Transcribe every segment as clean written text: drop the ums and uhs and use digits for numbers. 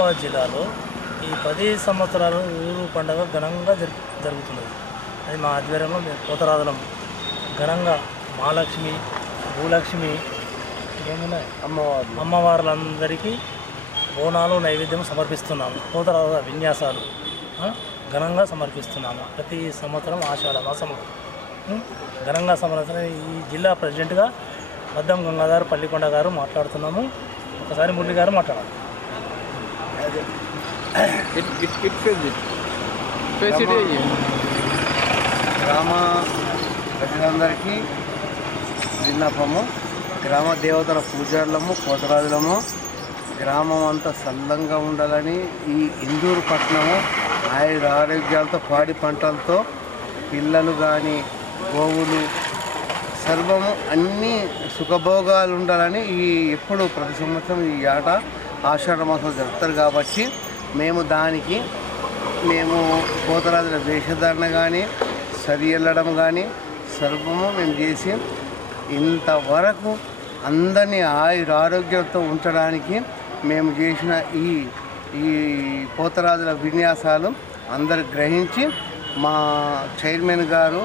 నిజామాబాద్ జిల్లాలో ఈ 10 సంవత్సరాలు ఊరు పండుగ ఘనంగా జరుగుతున్నది. అది మా ఆధ్వర్యంలో మేము పోతరాజులం ఘనంగా మహాలక్ష్మి, భూలక్ష్మి, ఏమున్నాయి అమ్మవార్లందరికీ బోనాలు నైవేద్యం సమర్పిస్తున్నాము. పోతరాజుల విన్యాసాలు ఘనంగా సమర్పిస్తున్నాము. ప్రతి సంవత్సరం ఆషాఢ మాసం ఘనంగా సమర్పిస్తున్న ఈ జిల్లా ప్రెసిడెంట్గా మద్దం గంగాధర్ పల్లికొండ గారు మాట్లాడుతున్నాము. ఒకసారి మురళి గారు మాట్లాడాలి. గ్రామ ప్రజలందరికీ విన్నపము. గ్రామ దేవతల పూజారులము, పోతరాజులము, గ్రామం అంతా సల్లంగా ఉండాలని ఈ ఇందూరు పట్టణము ఆరోగ్యాలతో పాడి పంటలతో పిల్లలు కానీ గోవులు సర్వము అన్నీ సుఖభోగాలు ఉండాలని ఎప్పుడు ప్రతి సంవత్సరం ఈ ఆట ఆషాఢ మాసం జరుపుతారు. కాబట్టి మేము పోతరాజుల వేషధారణ కానీ సరి వెళ్ళడం కానీ సర్వము మేము చేసి ఇంతవరకు అందరినీ ఆరోగ్యంతో ఉంచడానికి మేము చేసిన ఈ పోతరాజుల విన్యాసాలు అందరు గ్రహించి మా చైర్మన్ గారు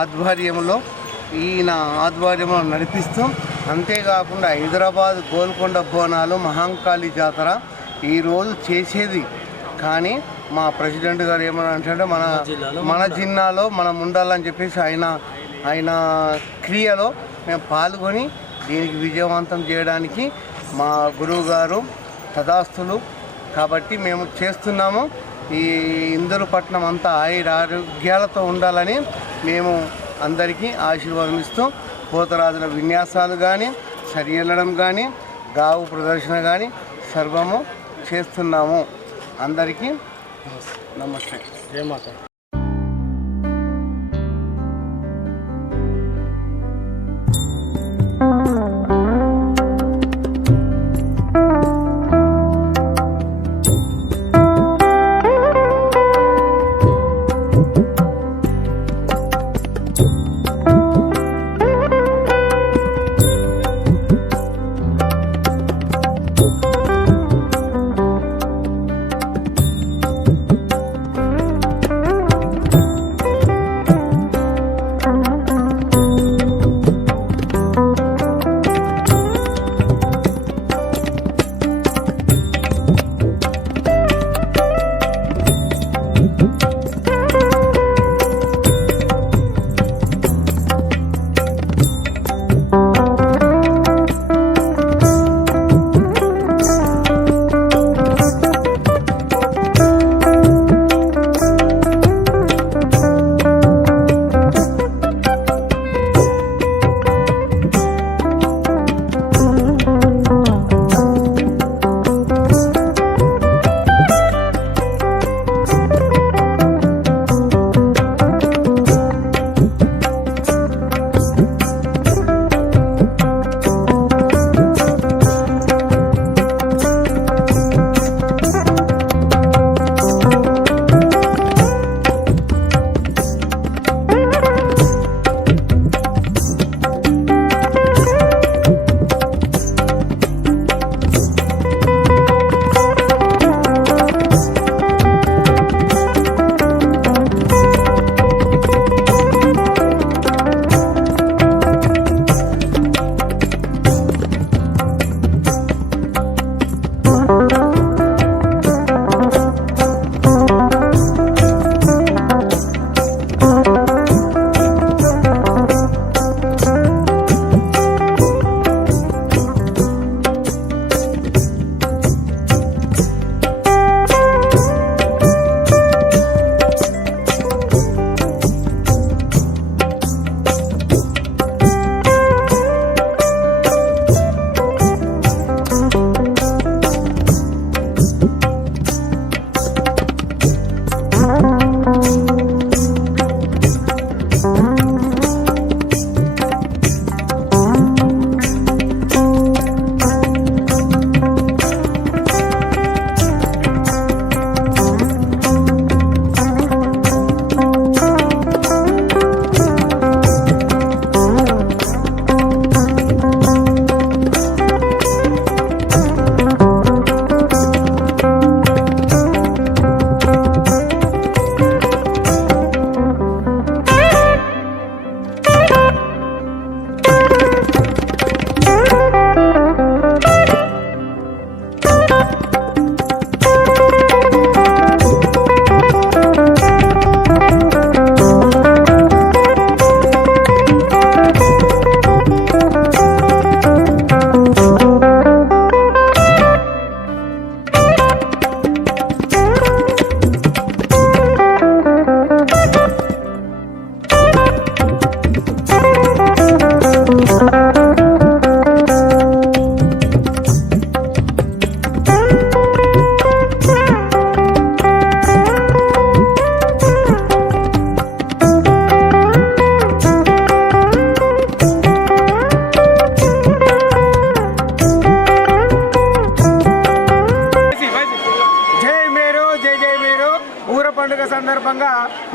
ఆధ్వర్యంలో నడిపిస్తూ, అంతేకాకుండా హైదరాబాద్ గోల్కొండ బోనాలు మహాంకాళి జాతర ఈరోజు చేసేది. కానీ మా ప్రెసిడెంట్ గారు ఏమన్నా అంటే మన జిల్లాలో మనం ఉండాలని చెప్పేసి ఆయన క్రియలో మేము పాల్గొని దీనికి విజయవంతం చేయడానికి మా గురువు గారు తదాస్తులు కాబట్టి మేము చేస్తున్నాము. ఈ ఇందూరు పట్టణం అంతా ఆరోగ్యాలతో ఉండాలని మేము అందరికీ ఆశీర్వాదం ఇస్తూ పోతరాజుల విన్యాసాలు కానీ సరి వెళ్ళడం కానీ గావు ప్రదర్శన కానీ సర్వము చేస్తున్నాము. అందరికీ నమస్తే. జై మాతా.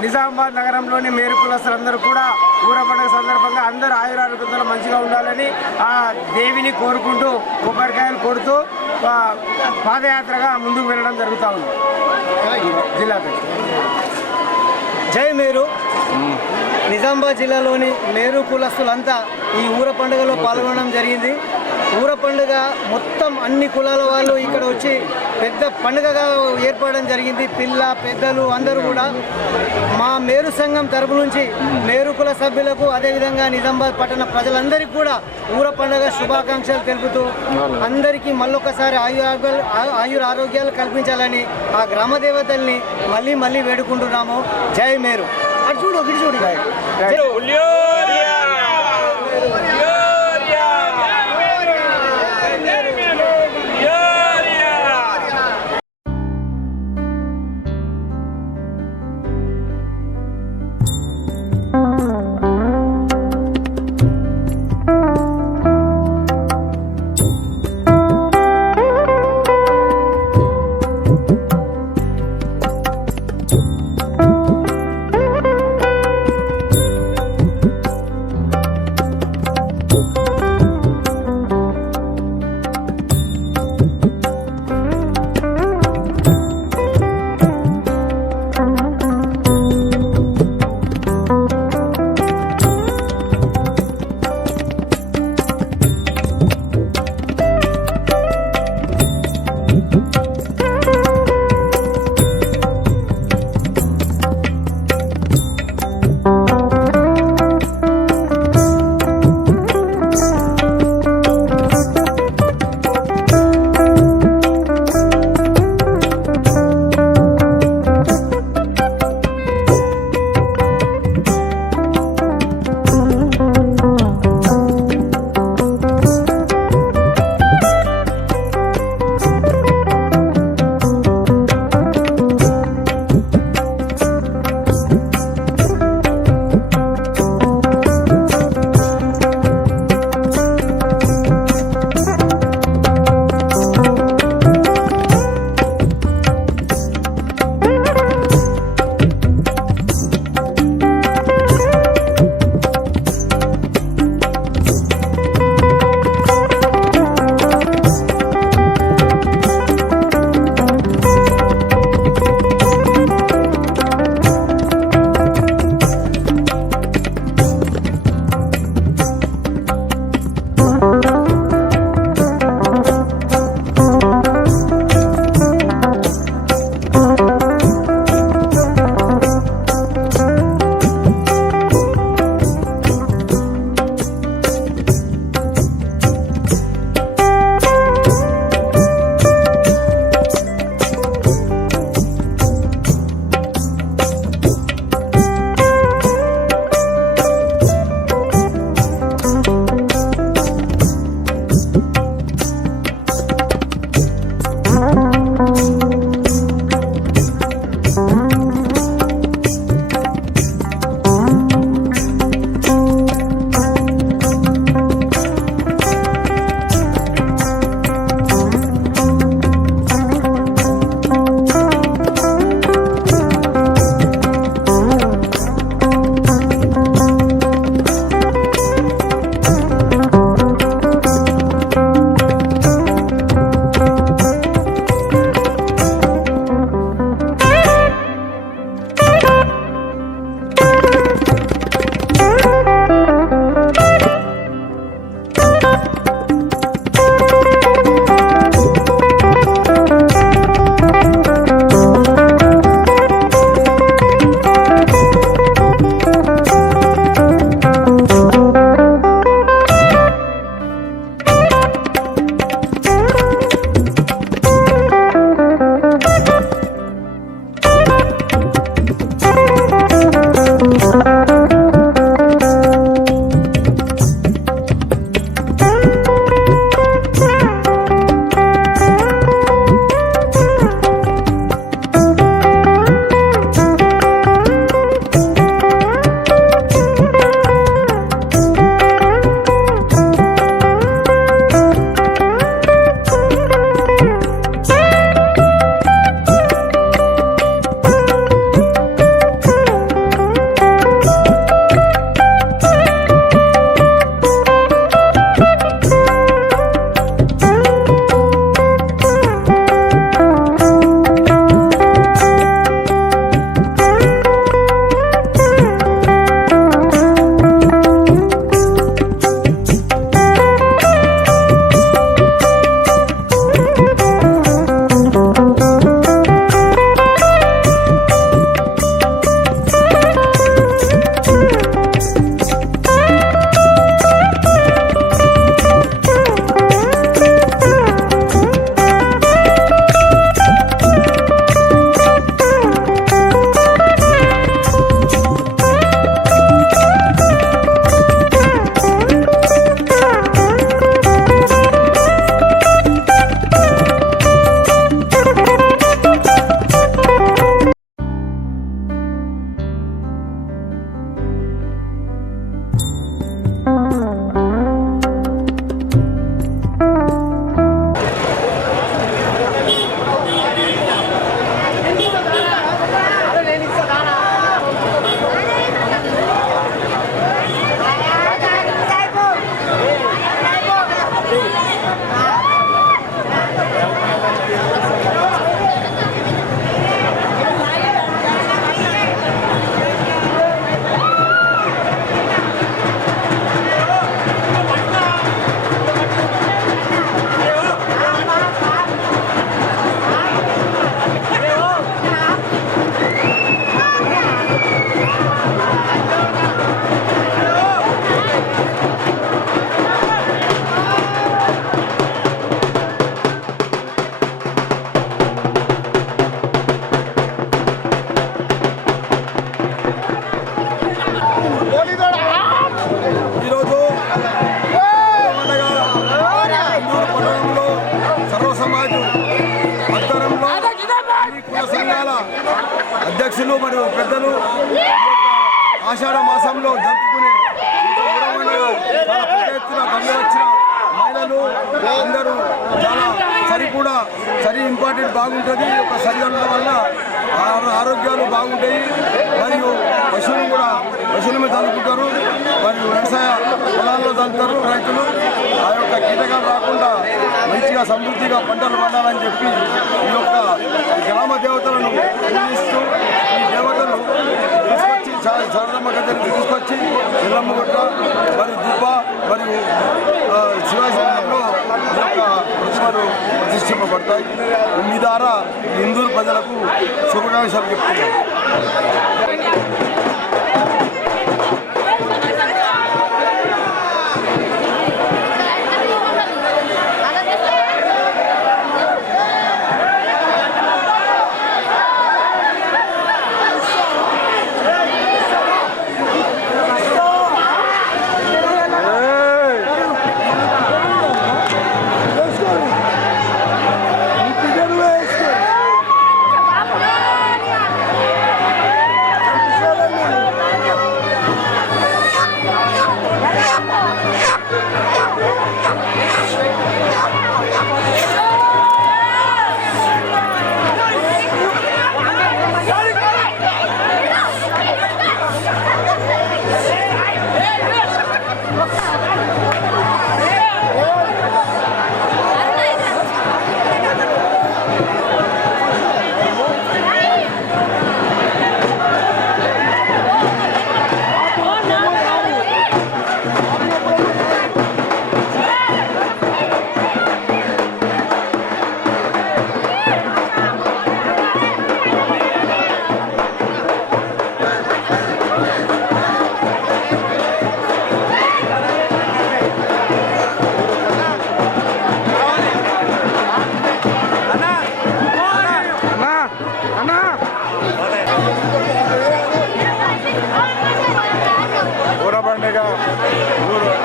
నిజామాబాద్ నగరంలోని మేరు కులస్తులందరూ కూడా ఊర పండుగ సందర్భంగా అందరూ ఆయురారోగ్యంతో మంచిగా ఉండాలని ఆ దేవిని కోరుకుంటూ కొబ్బరికాయలు కొడుతూ పాదయాత్రగా ముందుకు వెళ్ళడం జరుగుతూ ఉంది జిల్లా జై మేరు. నిజామాబాద్ జిల్లాలోని మేరు కులస్తులంతా ఈ ఊర పండుగలో పాల్గొనడం జరిగింది. ఊర పండుగ మొత్తం అన్ని కులాల వాళ్ళు ఇక్కడ వచ్చి పెద్ద పండుగగా ఏర్పడడం జరిగింది. పిల్ల పెద్దలు అందరూ కూడా మా మేరు సంఘం తరపు నుంచి మేరు కుల సభ్యులకు అదేవిధంగా నిజామాబాద్ పట్టణ ప్రజలందరికీ కూడా ఊర పండుగ శుభాకాంక్షలు తెలుపుతూ అందరికీ మళ్ళొకసారి ఆయుర ఆరోగ్యాలు కల్పించాలని ఆ గ్రామ దేవతల్ని మళ్ళీ మళ్ళీ వేడుకుంటున్నాము. జై మేరు. అటు చూడు ఇటు చూడు. అధ్యక్షులు మరియు పెద్దలు ఆషాఢ మాసంలో జరుపుకునే ఊర పండుగ చాలా పెద్ద ఎత్తున తరలి వచ్చిన మహిళలు అందరూ చాలా సరి ఇంపార్టెంట్ బాగుంటుంది. ఒక సరిగల వల్ల ఆరోగ్యాలు బాగుంటాయి. మరియు పశువుల మీద చదువుకుంటారు. మరియు వ్యవసాయ పొలాల్లో చదువుతారు రైతులు. ఆ యొక్క కీటకాలు రాకుండా మంచిగా సమృద్ధిగా పంటలు పండాలని చెప్పి ఈ యొక్క గ్రామ దేవతలను పూజిస్తూ ఈ దేవతలు తీసుకొచ్చి శారదమ్మ గద్దెని తీసుకొచ్చి ఎల్లమ్మగుట్ట మరియు దుబ్బ మరియు శివాజీలో ఈ యొక్క ప్రతిమలు ప్రతిష్ఠింపబడతాయి. మీ ద్వారా హిందూ ప్రజలకు శుభాకాంక్షలు చెప్తున్నారు.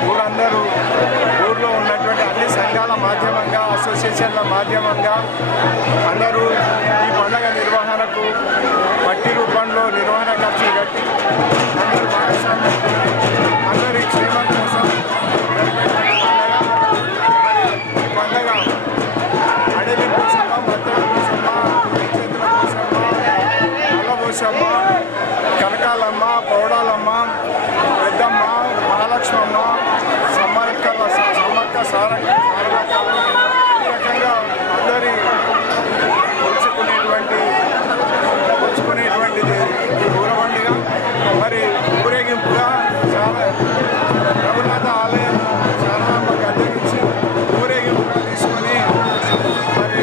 ఊరందరూ ఊర్లో ఉన్నటువంటి అన్ని సంఘాల మాధ్యమంగా అసోసియేషన్ల మాధ్యమంగా అందరూ ఈ పండుగ నిర్వహణకు మట్టి రూపంలో నిర్వహణ ఖర్చు కట్టి అందరూ భాగస్వామ్యం అందరి క్షేమం కోసం ఈ పండుగ అడవి కోసమ్మ మత్తడి కోసమ్మ చేతుల కోసమ్మ నల్లబోసమ్మ కనకాలమ్మ పౌడాలమ్మ పెద్దమ్మ మహాలక్ష్మమ్మ సమ్మక్క సారక్క ఈ రకంగా అందరి కొలుచుకునేటువంటిది ఊర పండుగ. మరి ఊరేగింపుగా రఘునాథ ఆలయం శారదాంబ గద్దె నుంచి ఊరేగింపుగా తీసుకొని మరి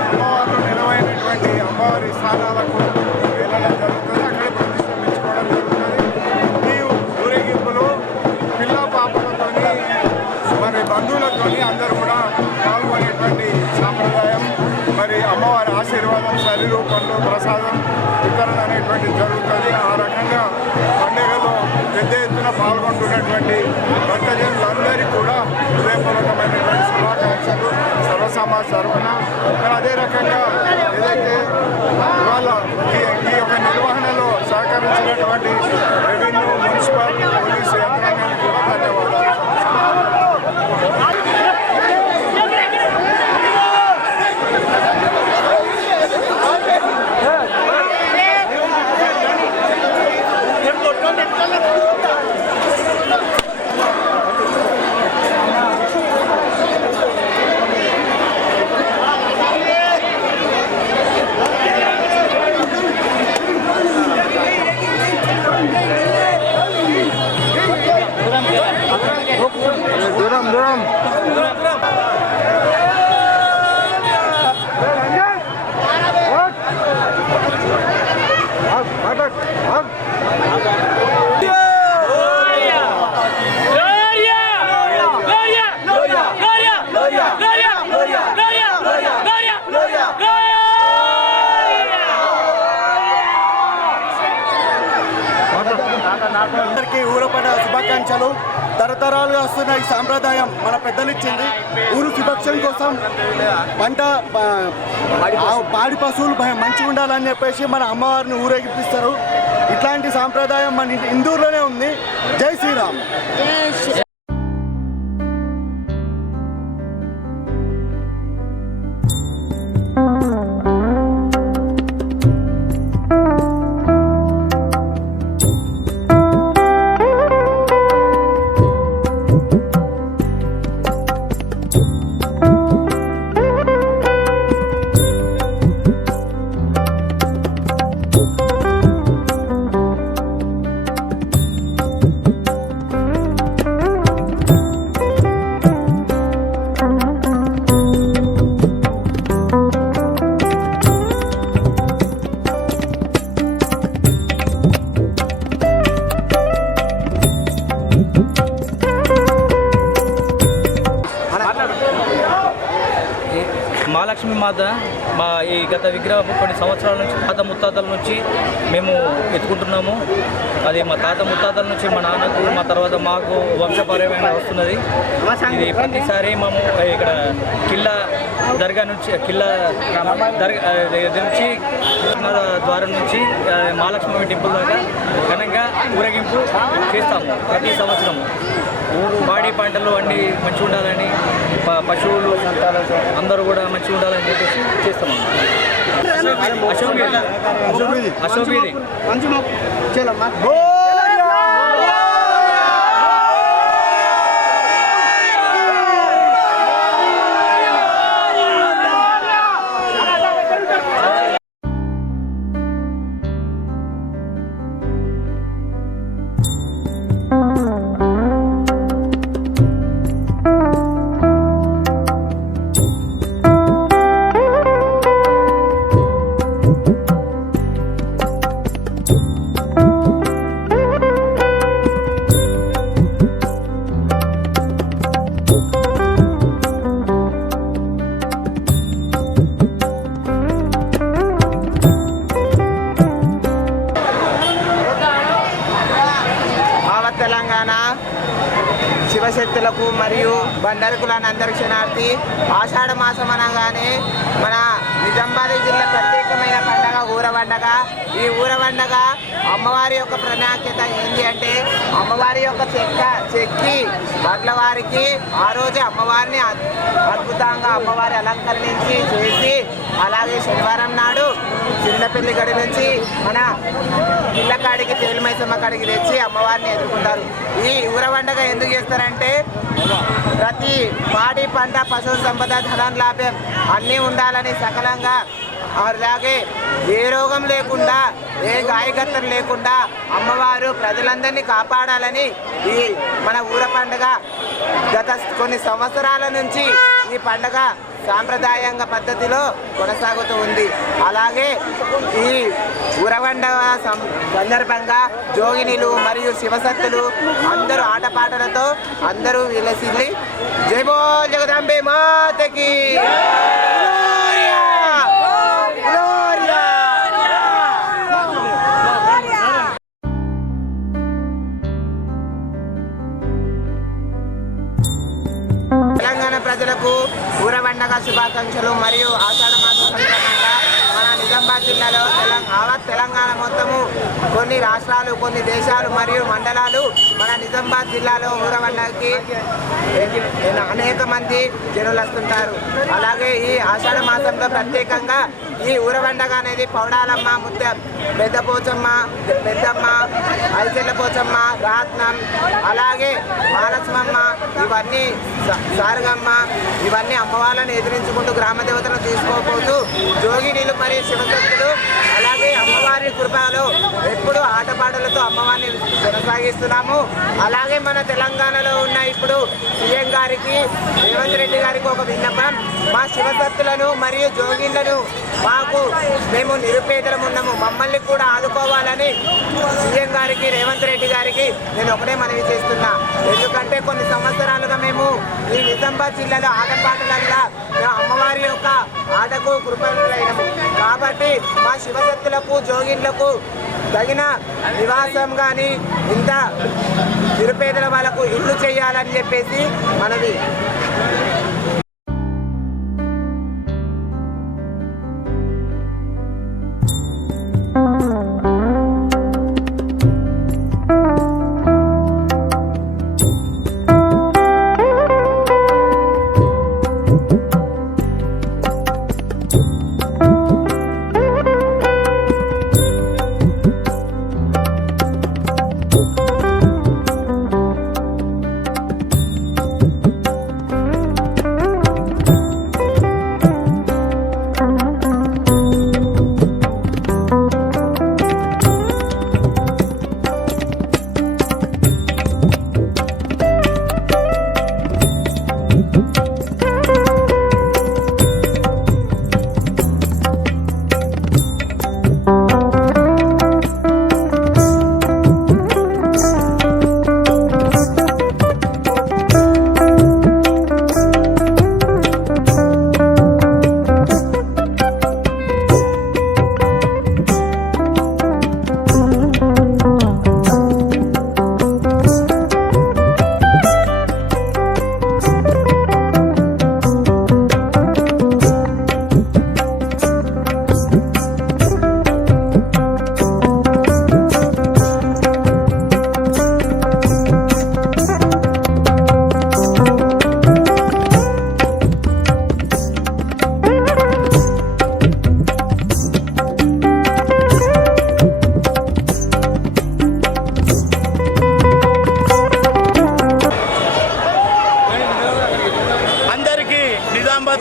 అమ్మవారు నిలవైనటువంటి అమ్మవారి స్థానాలకు వెళ్ళడం జరుగుతుంది. అక్కడ ప్రతిష్ఠించుకోవడం జరుగుతుంది. ఈ ఊరేగింపులో పిల్ల పాపలతోని మరి బంధువులతోని అందరూ కూడా పాల్గొనేటువంటి సాంప్రదాయం. మరి అమ్మవారి ఆశీర్వాదం సరి రూపంలో ప్రసాదం వితరణ అనేటువంటి జరుగుతుంది. ఆ రకంగా పండుగలో పెద్ద ఎత్తున పాల్గొంటున్నటువంటి భక్తజనులందరికీ కూడా హృదయపూర్వకమైనటువంటి శుభాకాంక్షలు సర్వసమాజ తరఫున. మరి అదే రకంగా ఏదైతే ఇవాళ ఈ యొక్క నిర్వహణలో సహకరించినటువంటి రెవెన్యూ మున్సిపల్ పోలీసు యంత్రాంగానికి కూడా ధన్యవాదాలు. అందరికీ ఊర పండుగ శుభాకాంక్షలు. తరతరాలుగా వస్తున్న ఈ సాంప్రదాయం మన పెద్దలు ఇచ్చింది. ఊరు సుభిక్షం కోసం పంట పాడి పశువులు మంచిగా ఉండాలని చెప్పేసి మన అమ్మవారిని ఊరేగిపిస్తారు. ఇట్లాంటి సాంప్రదాయం మన ఇందూరులోనే ఉంది. జై శ్రీరామ్. మహాలక్ష్మి మాత మా ఈ గత విగ్రహం కొన్ని సంవత్సరాల నుంచి తాత ముత్తాతల నుంచి మేము ఎత్తుకుంటున్నాము. అది మా తాత ముత్తాతల నుంచి మా నాన్నకు, మా తర్వాత మాకు వంశపారంపర్యంగా వస్తున్నది. ఇది ప్రతిసారి మేము ఇక్కడ కిల్లా దర్గా నుంచి ద్వారం నుంచి మహాలక్ష్మి టెంపుల్ దాకా ఘనంగా ఊరేగింపు చేస్తాము ప్రతి సంవత్సరం. పాడి పంటలు అన్నీ మంచిగా ఉండాలని, పశువులు అందరూ కూడా మంచిగా ఉండాలని చెప్పేసి చేస్తాము. అశోక్ తెలంగాణ శివశక్తులకు మరియు బండరకులను అందరికీ క్షణార్థి. ఆషాఢ మాసం అనగానే మన నిజామాబాద్ జిల్లా ప్రత్యేకమైన పండగ ఊర పండగ. ఈ ఊర పండగ అమ్మవారి యొక్క ప్రాముఖ్యత ఏంటి అంటే, అమ్మవారి యొక్క చెక్కి వడ్ల వారికి ఆ రోజే అమ్మవారిని అద్భుతంగా అమ్మవారి అలంకరించి చేసి, అలాగే శనివారం నాడు చిన్నపల్లి గడి నుంచి మన పిల్లకాడికి తేలిమైసమ్మ కాడికి తెచ్చి అమ్మవారిని ఎదుర్కొంటారు. ఈ ఊర పండగ ఎందుకు చేస్తారంటే, ప్రతి పాడి పంట పశు సంపద ధనం లాభం అన్నీ ఉండాలని సకలంగా, అలాగే ఏ రోగం లేకుండా ఏ గాయకత్వం లేకుండా అమ్మవారు ప్రజలందరినీ కాపాడాలని ఈ మన ఊర పండుగ గత కొన్ని సంవత్సరాల నుంచి ఈ పండుగ సాంప్రదాయంగా పద్ధతిలో కొనసాగుతూ ఉంది. అలాగే ఈ ఊరవండవ సందర్భంగా జోగినిలు మరియు శివసత్తులు అందరూ ఆటపాటలతో అందరూ విలసిల్లి జై బోల్ జగదాంబే మాతకి తెలంగాణ ప్రజలకు ఊర పండగ శుభాకాంక్షలు. మరియు ఆషాఢ మాసం సందర్భంగా మన నిజామాబాద్ జిల్లాలో తెలంగాణ మొత్తము కొన్ని రాష్ట్రాలు, కొన్ని దేశాలు మరియు మండలాలు మన నిజామాబాద్ జిల్లాలో ఊర పండగకి అనేక మంది జనులు వస్తుంటారు. అలాగే ఈ ఆషాఢ మాసంలో ప్రత్యేకంగా ఈ ఊర పండగ అనేది పౌడాలమ్మ, పెద్ద పోచమ్మ, పెద్దమ్మ, ఐచెల్ల పోచమ్మ, రాత్నం, అలాగే మహాలక్ష్మమ్మ, ఇవన్నీ సారగమ్మ, ఇవన్నీ అమ్మవాళ్ళని ఎదిరించుకుంటూ గ్రామ దేవతలను తీసుకోపోతూ జోగినీలు మరియు శివశక్తులు, అలాగే అమ్మవారి కృపలో ఎప్పుడు ఆటపాటలతో అమ్మవారిని కొనసాగిస్తున్నాము. అలాగే మన తెలంగాణలో ఉన్న ఇప్పుడు సీఎం గారికి, రేవంత్ రెడ్డి గారికి ఒక విన్నపం, మా శివశక్తులను మరియు జోగిన్లను మేము నిరుపేదలం ఉన్నాము, మమ్మల్ని కూడా ఆదుకోవాలని సీఎం గారికి, రేవంత్ రెడ్డి గారికి నేను ఒకటే మనవి చేస్తున్నా. ఎందుకంటే కొన్ని సంవత్సరాలుగా మేము ఈ నిజామాబాద్ జిల్లాలో ఆటపాటలల్లా అమ్మవారి యొక్క ఆటకు కృపణులైనము. కాబట్టి మా శివశక్తులకు జోగిన్లకు తగిన నివాసం కానీ ఇంత నిరుపేదల వాళ్ళకు ఇల్లు చేయాలని చెప్పేసి మనది.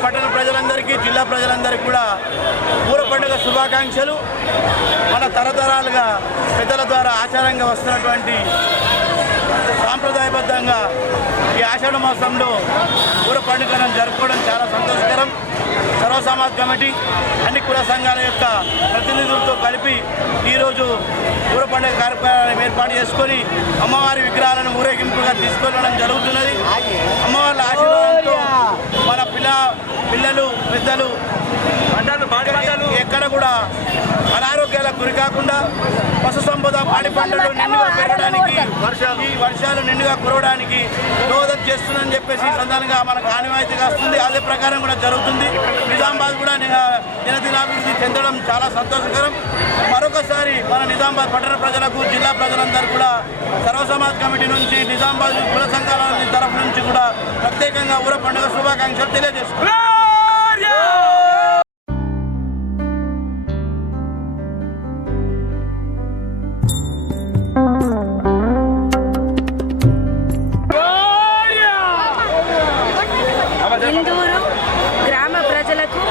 పట్టణ ప్రజలందరికీ జిల్లా ప్రజలందరికీ కూడా ఊర పండుగ శుభాకాంక్షలు. మన తరతరాలుగా పెద్దల ద్వారా ఆచారంగా వస్తున్నటువంటి సాంప్రదాయబద్ధంగా ఈ ఆషాఢ మాసంలో ఊర పండుగను జరుపుకోవడం చాలా సంతోషకరం. సర్వ సమాజ్ కమిటీ అన్ని కుల సంఘాల యొక్క ప్రతినిధులతో కలిపి ఈరోజు ఊర పండుగ కార్యక్రమాన్ని ఏర్పాటు చేసుకొని అమ్మవారి విగ్రహాలను ఊరేగింపుగా తీసుకెళ్ళడం జరుగుతున్నది. అమ్మవారి ఆశీర్వాదంతో మన పిల్లలు పెద్దలు ఎక్కడ కూడా అనారోగ్యాలకు గురి కాకుండా పశు సంపద పాడి పంటలు నిండుగా పెరగడానికి ఈ వర్షాలు నిండుగా కురవడానికి దోహదం చేస్తుందని చెప్పేసి సందర్భంగా మనకు ఆనవాయితీగా వస్తుంది. అదే ప్రకారం కూడా జరుగుతుంది. నిజామాబాద్ కూడా దినదినాభివృద్ధి చెందడం చాలా సంతోషకరం. మరొకసారి మన నిజామాబాద్ పట్టణ ప్రజలకు జిల్లా ప్రజలందరూ కూడా సర్వ సమాజ్ కమిటీ నుంచి నిజామాబాద్ కుల సంఘాల తరఫు నుంచి కూడా ప్రత్యేకంగా ఊర పండుగ శుభాకాంక్షలు తెలియజేస్తున్నారు. ఇందూరు గ్రామ ప్రజలకు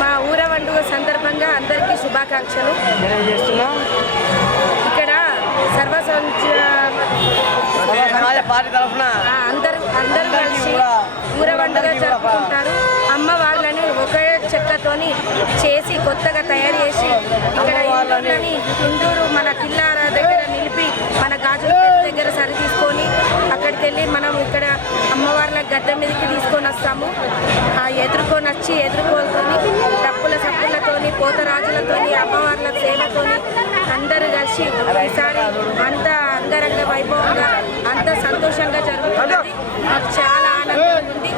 మా ఊర పండుగ సందర్భంగా అందరికీ శుభాకాంక్షలు తెలియజేస్తున్నాం. ఇక్కడ అందరూ కలిసి ఊర పండుగ జరుపుకుంటారు. అమ్మవార్లని ఒకే చెక్కతోని చేసి కొత్తగా తయారు చేసి ఇక్కడ ఇందూరు మన కిల్లార దగ్గర నిలిపి మన గాజుల దగ్గర సరి తీసుకొని అక్కడికి వెళ్ళి మనం ఇక్కడ అమ్మవార్ల గద్దె మీదకి తీసుకొని వస్తాము. ఎదుర్కోతోని డప్పుల సప్పులతోని పోతరాజులతోని అమ్మవార్ల సేవతోని అందరూ కలిసి ఈసారి అంత అంగరంగ వైభవంగా అంత సంతోషంగా జరుగుతున్నది. మాకు చాలా ఆనందంగా ఉంది.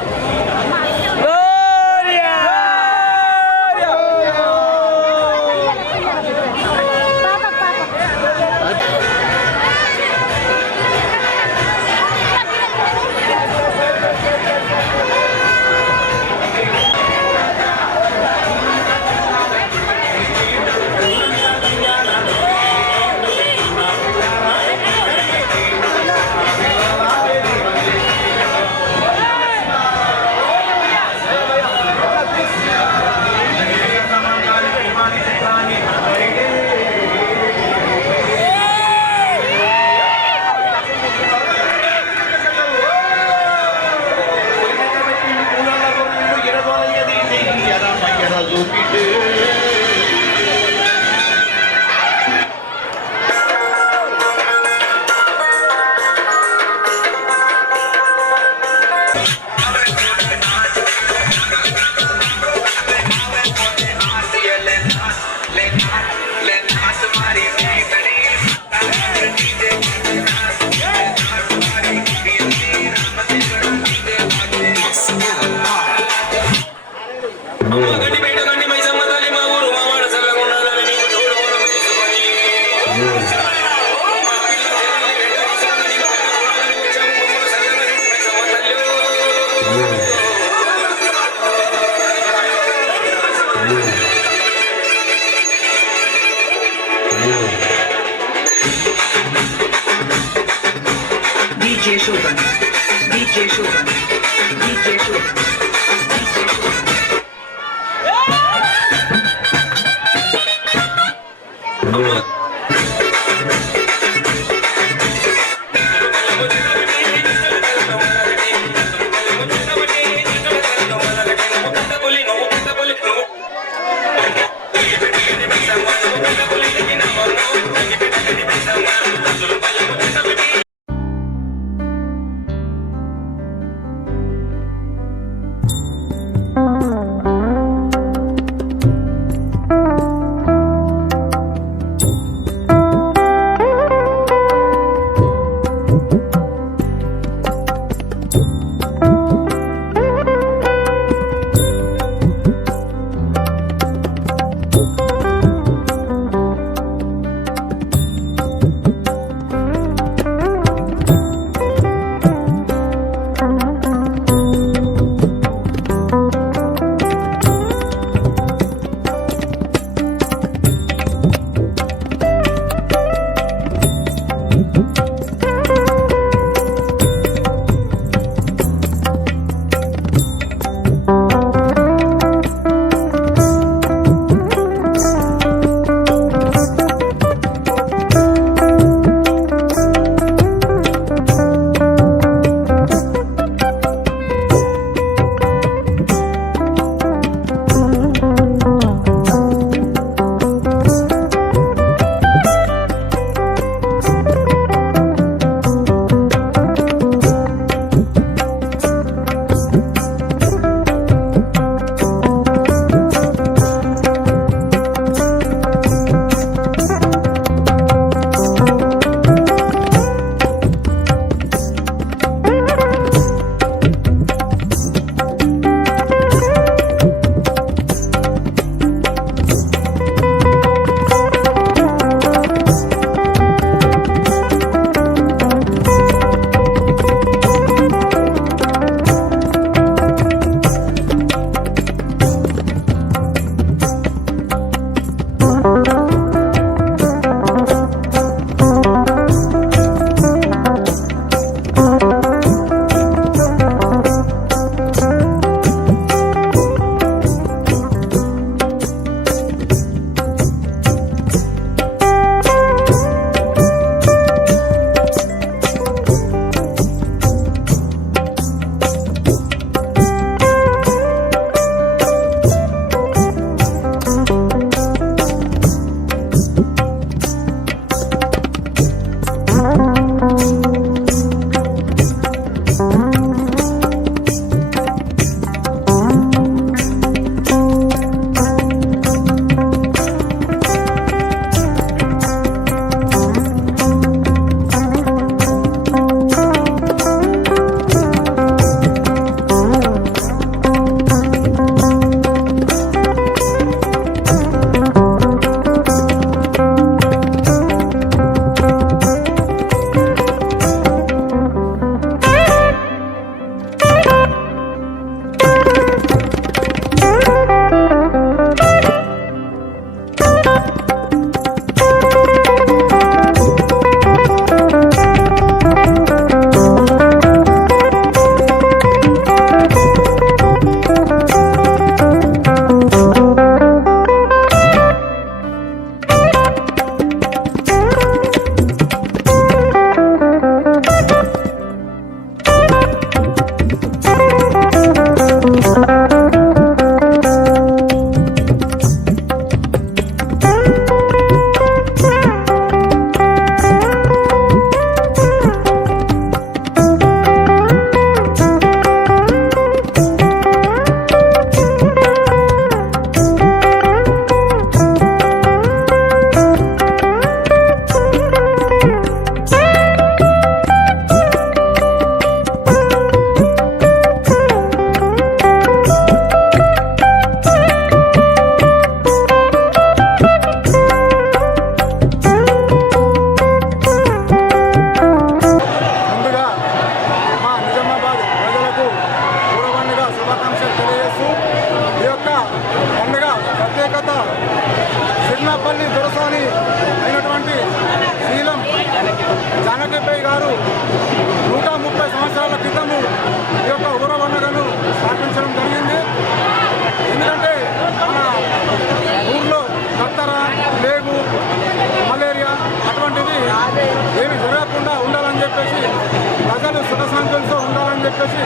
చెప్పేసి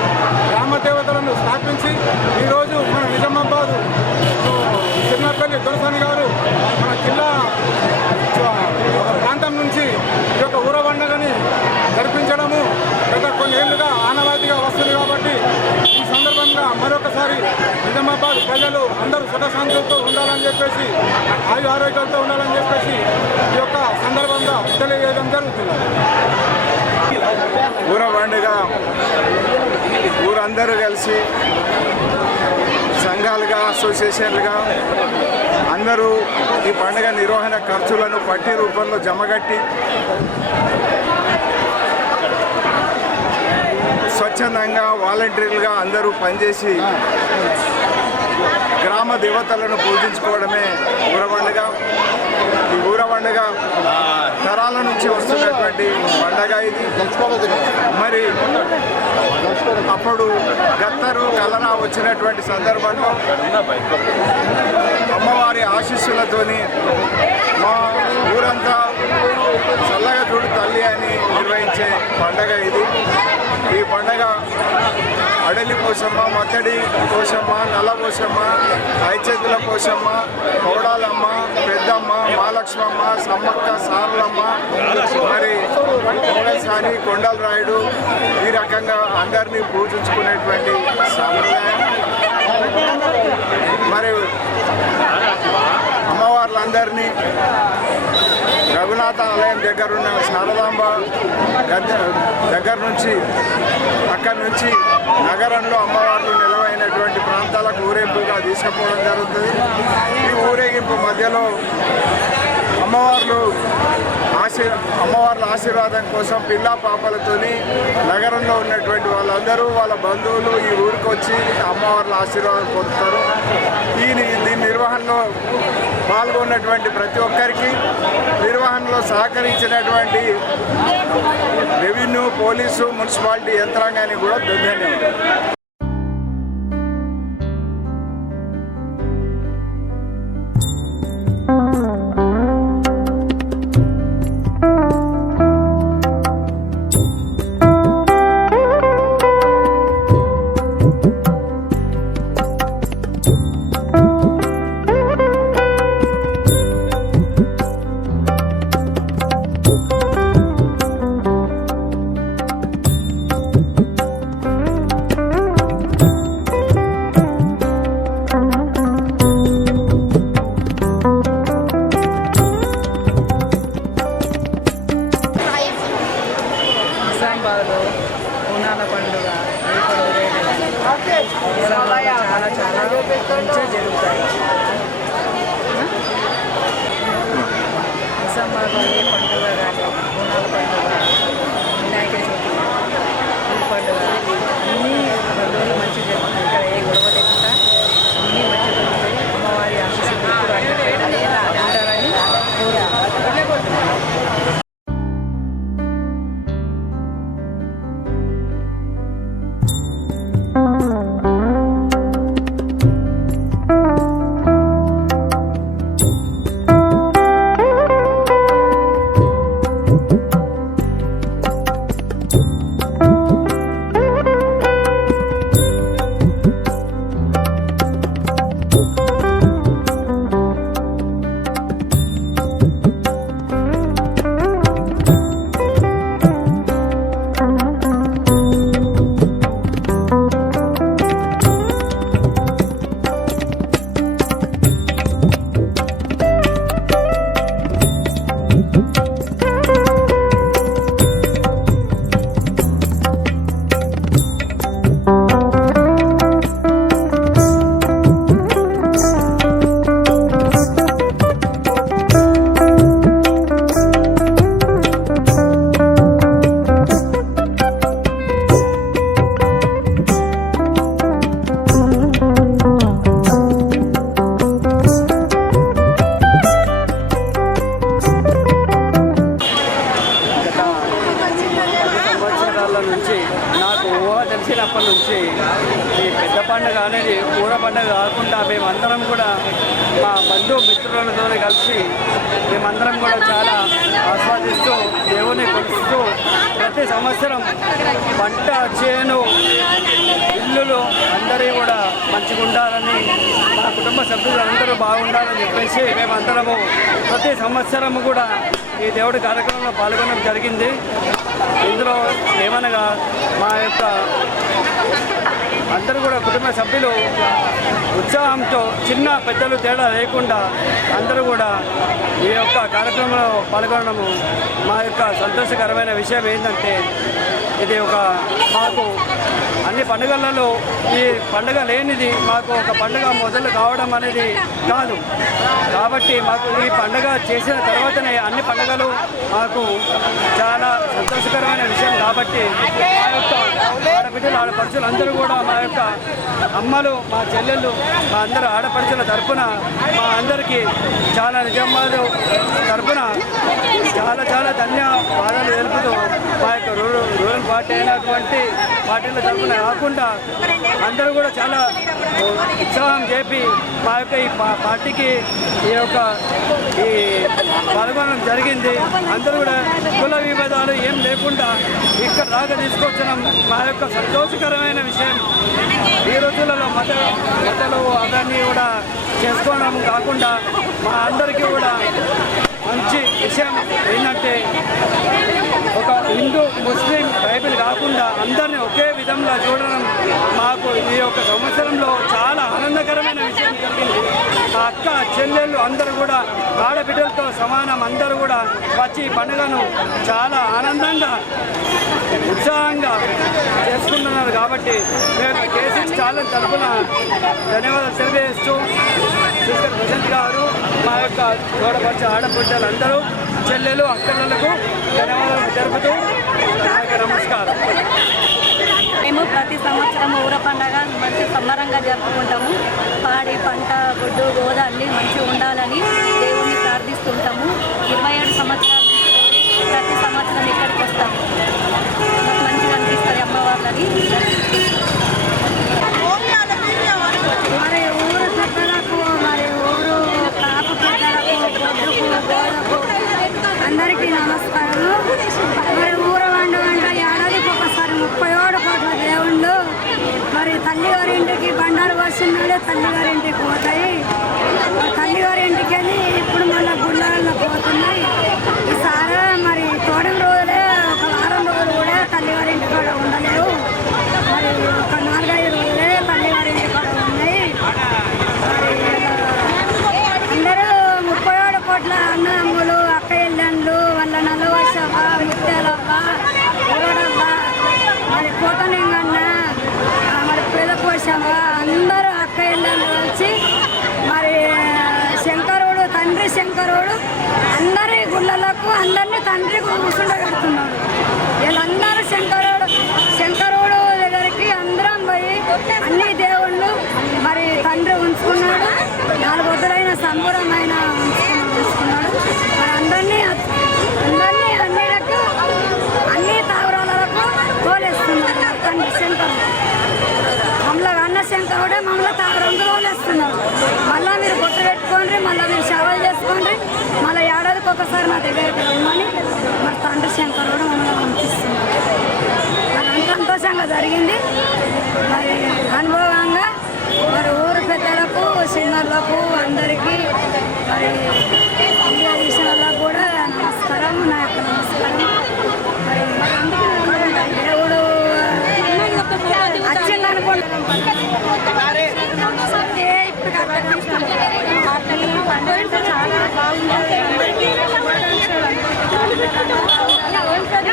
గ్రామ దేవతలను స్థాపించి ఈరోజు మన నిజామాబాద్ చిన్నపల్లి దొరసాని గారు మన జిల్లా ప్రాంతం నుంచి ఈ యొక్క ఊర పండుగని జరిపించడము గత కొన్ని ఏళ్ళుగా ఆనవాయితీగా వస్తుంది కాబట్టి ఈ సందర్భంగా మరొకసారి నిజామాబాద్ ప్రజలు అందరూ సుఖశాంతులతో ఉండాలని చెప్పేసి ఆయు ఆరోగ్యాలతో ఉండాలని చెప్పేసి ఈ యొక్క సందర్భంగా తెలియజేయడం జరుగుతుంది. ఊర పండుగ ఊరందరూ కలిసి సంఘాలుగా అసోసియేషన్లుగా అందరూ ఈ పండుగ నిర్వహణ ఖర్చులను పట్టి రూపంలో జమగట్టి స్వచ్ఛందంగా వాలంటీర్లుగా అందరూ పనిచేసి గ్రామ దేవతలను పూజించుకోవడమే ఊర పండుగ. ఈ ఊర పండుగ తరాల నుంచి వస్తున్నటువంటి పండగ ఇది. మరి అప్పుడు గత్తరు కలరా వచ్చినటువంటి సందర్భంలో అమ్మవారి ఆశీస్సులతోని మా ఊరంతా చల్లగా చూడు తల్లి అని నిర్వహించే పండగ ఇది. ఈ పండగ అడలి పోషమ్మ, మత్తడి పోషమ్మ, నల్ల పోషమ్మ, ఐచేతుల పోషమ్మ, కోడాలమ్మ, పెద్దమ్మ, మహాలక్ష్మమ్మ, సమ్మక్క, సారలమ్మ, మరి కోడసాని, కొండల రాయుడు ఈ రకంగా అందరినీ పూజించుకునేటువంటి సాంప్రదాయం. మరి అమ్మవార్లందరినీ రఘునాథ ఆలయం దగ్గరున్న శారదాంబ దగ్గర నుంచి అక్కడి నుంచి నగరంలో అమ్మవార్లు నిలవైనటువంటి ప్రాంతాలకు ఊరేగింపుగా తీసుకుపోవడం జరుగుతుంది. ఈ ఊరేగింపు మధ్యలో అమ్మవార్ల ఆశీర్వాదం కోసం పిల్ల పాపలతోని నగరంలో ఉన్నటువంటి వాళ్ళందరూ వాళ్ళ బంధువులు ఈ ఊరికి వచ్చి అమ్మవార్ల ఆశీర్వాదం పొందుతారు. దీని నిర్వహణలో పాల్గొన్నటువంటి ప్రతి ఒక్కరికి, నిర్వహణలో సహకరించినటువంటి రెవెన్యూ, పోలీసు, మున్సిపాలిటీ యంత్రాంగానికి కూడా ధన్యవాదాలు. నిజామాబాద్లో బోనాల పండుగ చాలా మంచిగా జరుగుతాయి. నిజామాబాద్లో ఏ పండుగ కానీ బోనాల పండుగ, వినాయక చవితి, ఈ పండుగ అన్నీ 2 రోజులు మంచిగా జరుగుతాయి. ఇక్కడ ఏ గొడవ లేకుండా అన్నీ మంచిగా జరుగుతాయి. అమ్మవారి ఆశీస్సులు ఎప్పుడు ఉంటారని కోరుకుంటున్నాను. తెలిసినప్పటి నుంచి ఈ పెద్ద పండుగ అనేది ఊర పండుగ కాకుండా మేమందరం కూడా మా బంధు మిత్రులతో కలిసి మేమందరం కూడా చాలా ఆస్వాదిస్తూ దేవుని కొలుస్తూ ప్రతి సంవత్సరం పంట చేను ఇల్లులు అందరూ కూడా మంచిగా ఉండాలని మా కుటుంబ సభ్యులందరూ బాగుండాలని చెప్పేసి మేమందరము ప్రతి సంవత్సరము కూడా ఈ దేవుడి కార్యక్రమంలో పాల్గొనడం జరిగింది. ఇందులో ఏమనగా మా యొక్క అందరూ కూడా కుటుంబ సభ్యులు ఉత్సాహంతో చిన్న పెద్దలు తేడా లేకుండా అందరూ కూడా ఈ యొక్క కార్యక్రమంలో పాల్గొనడము మా యొక్క సంతోషకరమైన విషయం ఏంటంటే ఇది ఒక మాకు అన్ని పండుగలలో ఈ పండుగ లేనిది మాకు ఒక పండుగ మొదలు కావడం అనేది కాదు. కాబట్టి మాకు ఈ పండుగ చేసిన తర్వాతనే అన్ని పండుగలు మాకు చాలా సంతోషకరమైన విషయం. కాబట్టి మా యొక్క ఆడబిడ్డలు ఆడపడుచులు అందరూ కూడా మా యొక్క అమ్మలు మా చెల్లెళ్ళు మా అందరు ఆడపడుచుల తరఫున మా అందరికీ చాలా నిజామాబాద్ తరఫున చాలా చాలా ధన్యవాదాలు తెలుపుతూ మా యొక్క రూరల్ పార్టీ అయినటువంటి పార్టీల తరఫున కాకుండా అందరూ కూడా చాలా ఉత్సాహం చేపి మా యొక్క ఈ పార్టీకి ఈ పాల్గొనడం జరిగింది. అందరూ కూడా కుల విభేదాలు ఏం లేకుండా ఇక్కడ దాకా తీసుకొచ్చడం మా యొక్క సంతోషకరమైన విషయం. ఈ రోజులలో మతాలు అవన్నీ కూడా చేసుకోవడం కాకుండా మా అందరికీ కూడా మంచి విషయం ఏంటంటే ఒక హిందూ ముస్లిం బైబిల్ కాకుండా అందరినీ ఒకే విధంగా చూడడం మాకు ఈ యొక్క సంవత్సరంలో చాలా ఆనందకరమైన విషయం జరిగింది. మా అక్క చెల్లెళ్ళు అందరూ కూడా ఆడబిడ్డలతో సమానం అందరూ కూడా వచ్చి ఈ పండుగను చాలా ఆనందంగా ఉత్సాహంగా చేసుకుంటున్నారు. కాబట్టి మేము K6 ఛానల్ తరఫున ధన్యవాదాలు తెలియజేస్తూ సిస్టర్ ప్రశాంత్ గారు మా యొక్క తోడపరిచే ఆడబిడ్డలందరూ చెల్లెలు అక్కలకు ధన్యవాదాలు జరుపుతూ నమస్కారం. మేము ప్రతి సంవత్సరం ఊర పండుగ మంచి సంబరంగా జరుపుకుంటాము. పాడి పంట గుడ్డు గోద అన్నీ మంచిగా ఉండాలని దేవుణ్ణి ప్రార్థిస్తుంటాము. 27 సంవత్సరాల నుంచి ప్రతి సంవత్సరం ఇక్కడికి వస్తాము. మాకు మంచిగా అనిపిస్తుంది అమ్మవార్లని. మరి ఊరు పెద్దలకు మరి ఊరు కాపు పెద్దలకు గొడ్డుకు గోడకు అందరికీ నమస్కారము. మరి ఊర పండుగ అంటే ఏడాదికి ఒకసారి 37 కోట్ల దేవుళ్ళు మరి తల్లిగారింటికి బండారు వచ్చినాడే తల్లిగారింటికి పోతాయి. తల్లిగారింటికి వెళ్ళి ఇప్పుడు మళ్ళీ గుళ్ళల్లో పోతున్నాయి. ఈసారి మరి తోడం రోజులే ఒక వారం రోజులు కూడా తల్లిగారింటి కాడ ఉండలేవు. మరి ఒక 4-5 రోజులే తల్లిగారింటి కాడ ఉన్నాయి. మరి అందరూ 37 కోట్ల అన్నదమ్ములు అక్క ఇళ్ళండ్లు వాళ్ళ నల్లవశవ్వ ముత్యాలవ్వ ఎవడవ్వ మరి కోటలింగన్న మరి పెదపోషవ్వ అందరూ అక్క ఇళ్ళండ్లు వచ్చి మరి శంకరుడు తండ్రి శంకరుడు అందరి గుళ్ళలకు అందరినీ తండ్రి కూర్చుండగడుతున్నాడు. వీళ్ళందరూ శంకరుడు దగ్గరికి అందరం పోయి అన్ని దేవుళ్ళు మరి తండ్రి ఉంచుకున్నాడు. 4 వద్దులైన సంబరమైన ఉంచుకున్నాడు. మరి అందరినీ అన్నిలకు అన్ని తావరాలకు తోలేస్తున్నాడు తండ్రి శంకరుడు. మమ్మల్ని అన్న శంకరుడే మమ్మల్ని తావరంగా తోలేస్తున్నాడు. మళ్ళీ మీరు బొట్టు పెట్టుకోండి, మళ్ళీ మీరు సేవలు చేసుకోండి, మళ్ళీ ఏడాదికి ఒకసారి మా దగ్గరికి రమ్మని మరి తండ్రి శంకరుడు మమ్మల్ని పంపిస్తున్నాడు. మరి అంత సంతోషంగా జరిగింది. మరి అనుభవంగా మరి ఊరు పెద్దలకు చిన్నలకు అందరికీ మరి వాళ్ళకు కూడా నమస్కారం. నా యొక్క నమస్కారం. మరి దేవుడు వచ్చింది అనుకుంటున్నాం. చాలా బాగుంటుంది.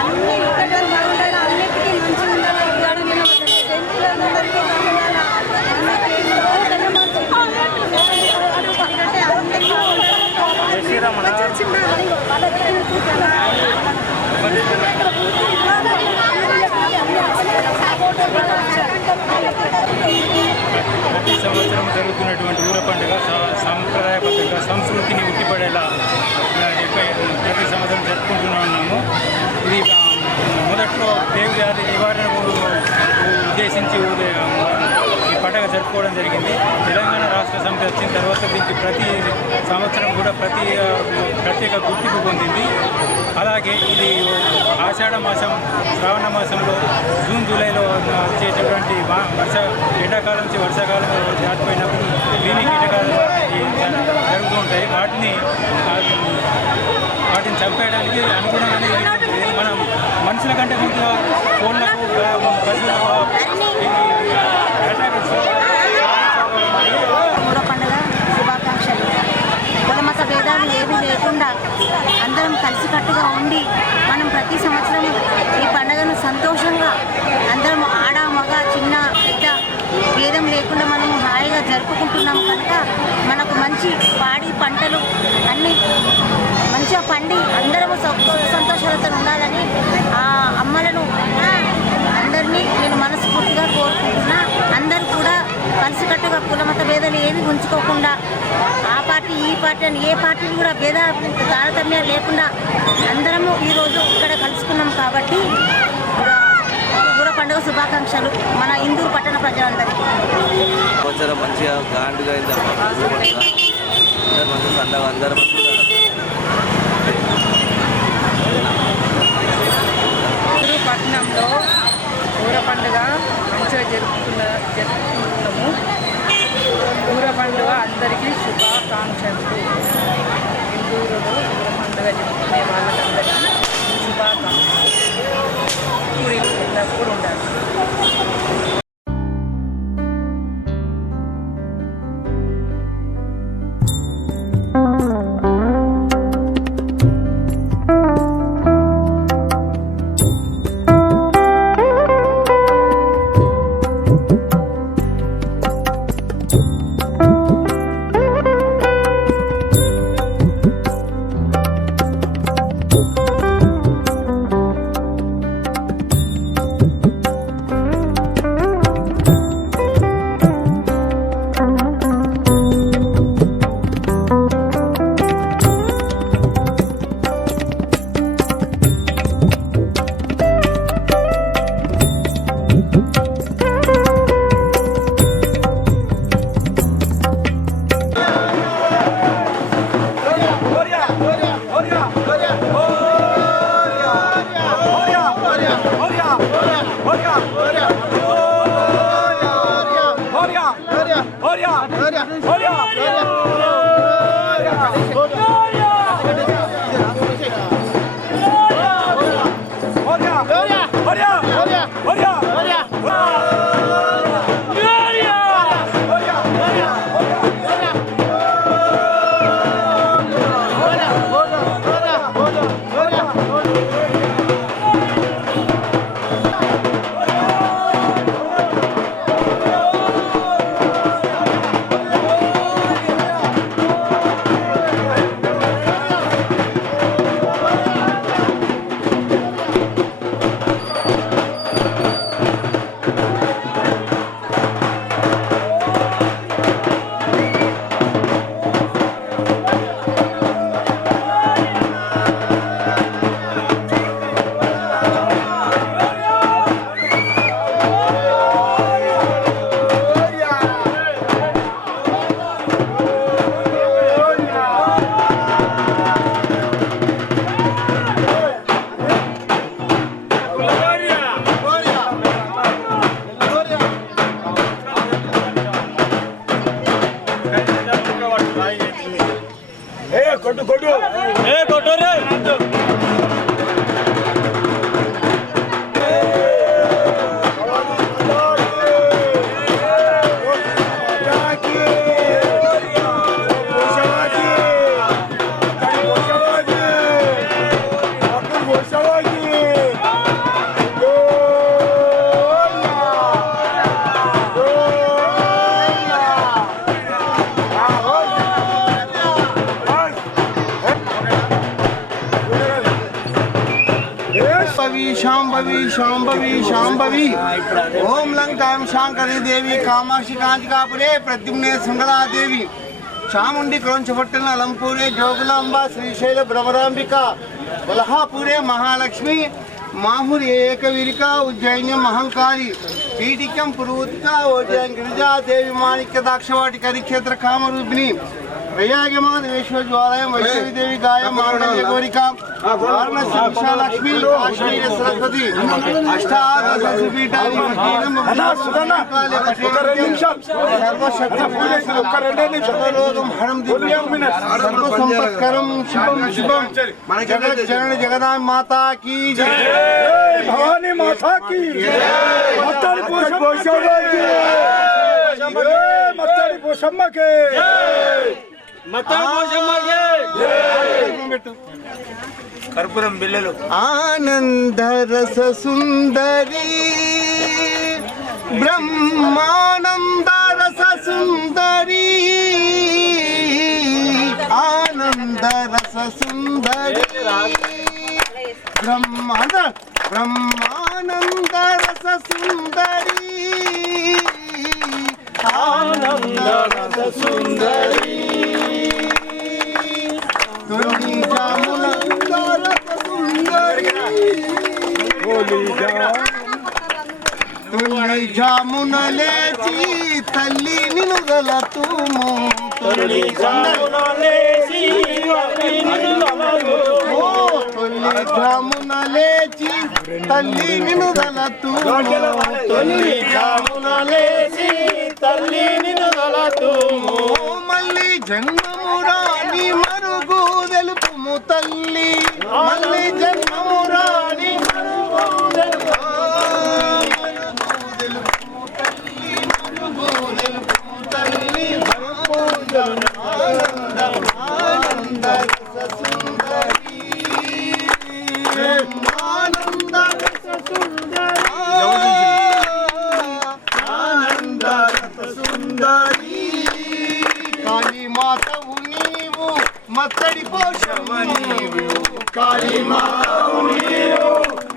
అన్ని ఇక్కడ బాగుంటుంది. అన్నిటికీ మంచిగా ఉండాలి. ప్రతి సంవత్సరం జరుగుతున్నటువంటి ఊర పండుగ సాంప్రదాయబద్ధంగా సంస్కృతిని ఉట్టిపడేలా ప్రతి సంవత్సరం జరుపుకుంటూనే ఉన్నాము. ఇది మొదట్లో దేవుడి నివారణ ఉద్దేశించి ఈ పండుగ జరుపుకోవడం జరిగింది. తెలంగాణ రాష్ట్ర సమితి వచ్చిన తర్వాత దీనికి ప్రతి సంవత్సరం కూడా ప్రత్యేక గుర్తింపు పొందింది. అలాగే ఇది ఆషాఢ మాసం, శ్రావణ మాసంలో జూన్ జూలైలో వచ్చేటటువంటి ఎండాకాలం నుంచి వర్షాకాలం దాటిపోయినప్పుడు క్రిమి కీటకాలు జరుగుతూ ఉంటాయి. వాటిని చంపేయడానికి అనుగుణంగానే మనం మనుషుల కంటే ముందుగా కోళ్ళకు పశువులకు ఊర పండుగ శుభాకాంక్షలు. కులమత భేదాలు ఏమీ లేకుండా అందరం కలిసికట్టుగా ఉండి మనం ప్రతి సంవత్సరం ఈ పండుగను సంతోషంగా అందరం ఆడ మగ చిన్న పెద్ద భేదం లేకుండా మనము హాయిగా జరుపుకుంటున్నాము కనుక మనకు మంచి పాడి పంటలు అన్నీ మంచిగా పండి అందరము సంతోషాలతో ఉండాలని ఆ అమ్మలను అందరినీ నేను మనస్ఫూర్తిగా కోరుకుంటున్నా. అందరూ కూడా కలిసికట్టుగా కులమత భేదాలు ఏవి ఉంచుకోకుండా ఆ పార్టీ ఈ పార్టీ అని ఏ పార్టీలు కూడా భేద తారతమ్యాలు లేకుండా అందరము ఈరోజు ఇక్కడ కలుసుకున్నాం కాబట్టి ఊర పండుగ శుభాకాంక్షలు మన ఇందూరు పట్టణ ప్రజలందరికీ. మంచిగా గ్రాండ్గా మంచి సండగా అందరూ ఇందూరు పట్టణంలో ఊర పండుగ మంచిగా జరుపుకుంటాము. ఊర పండుగ అందరికీ శుభాకాంక్షలు. ఇందూరులో ఊర పండుగ జరుపుకునే వాళ్ళకందరికీ శుభాకాంక్షలు. ఎల్లప్పుడూ ఉండాలి. शांभवी शांभवी शांभवी ओम लंकां शांकरी देवी कामाक्षी कांचिकापुरे प्रद्युम्ने सुंदरा देवी चामुंडी क्रोंचपट्टन अलंपुरे जोगलांबा श्रीशैल भ्रमरांबिका वल्हापुरे महालक्ष्मी माहुर एकवीरिका उज्जैन्यम अहंकारी पीठिकम पुरुतिका ओजयं गिरिजा देवी माणिक्य दाक्षवाटी करिक्षेत्र कामरूपिणी प्रयागमान विश्वज्वालयं वैष्णवी देवी गायं मांगल्य गौरिका वाराणसी विशालक्ष्मी काश्मीर सरस्वती अष्टादशपीठानि सर्वशक्तिपूर्णं हरं दिव्यं सर्वसंपत्करं शुभं शुभं जगज्जननी जगदांब माता की जय, भवानी माता की जय, मत्तड़ी पोषम्मा के कर्पूरम बिल्लలు आनंद रस सुंदरी ब्रह्मानंद रस सुंदरी आनंद रस सुंदरी ब्रह्मानंद रस सुंदरी आनंद रस सुंदरी तुलसी जामुन लेची तल्ली निनुगल तुमो तुलसी जामुन लेची जामुन लेची तल्ली निनुगल तुमो तुलसी जामुन लेची तल्ली निनुगल तुमो मल्ली जन्ममुरानी मरुगु తెలుపుము తల్లి మళ్ళీ జన్మమురాని కాళీ మాతవు నీవు మత్తడి పోషమ్మ నీవు కాళీ మాతవు నీవు